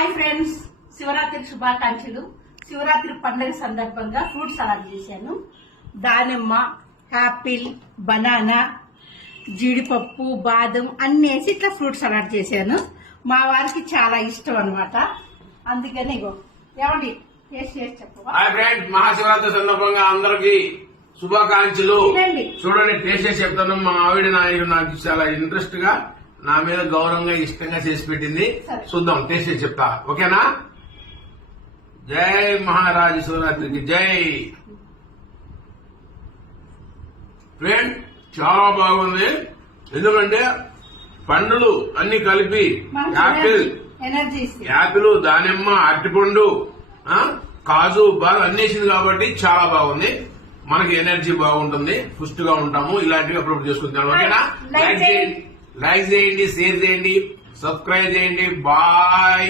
Hi friends, Shivaratri శుభాకాంక్షలు. శివరాత్రి పండుగ సందర్భంగా ఫ్రూట్ సలాడ్ చేశాను. దానిమ్మ, యాపిల్, బనానా, జీడిపప్పు, బాదం అన్ని వేసి ఇట్లా ఫ్రూట్ సలాడ్ చేశాను. మా వారికి చాలా ఇష్టం అన్నమాట. అందుకని ఇగో ఏమండి టేస్ట్ చేసి చెప్పవా? హాయ్ ఫ్రెండ్స్, మహాశివరాత్రి సందర్భంగా అందరికి శుభాకాంక్షలు. తినండి. చూడండి, టేస్ట్ చేసి చెప్తాను. మా ఆవిడ నాకు చాలా ఇంట్రెస్ట్ గా, నా మీద గౌరవంగా, ఇష్టంగా చేసి పెట్టింది. సరే. చూద్దాం, టేస్ట్ చేసి చెప్తా. ఓకేనా? జై మహారాజు శివరాత్రికి జై. ఫ్రెండ్, చాలా బాగుంది. ఎందుకంటే పండ్లు అన్ని కలిపి యాపిల్, దానిమ్మ, అరటిపండు, కాజు బాగా అన్ని వేసింది కాబట్టి చాలా బాగుంది. మనకి ఎనర్జీ బాగుంటుంది, పుష్టిగా ఉంటాము. ఇలాంటివి అప్పుడప్పుడు చేసుకుంటాం. ఓకేనా? లైక్ చేయండి, షేర్ చేయండి, సబ్స్క్రైబ్ చేయండి. బాయ్.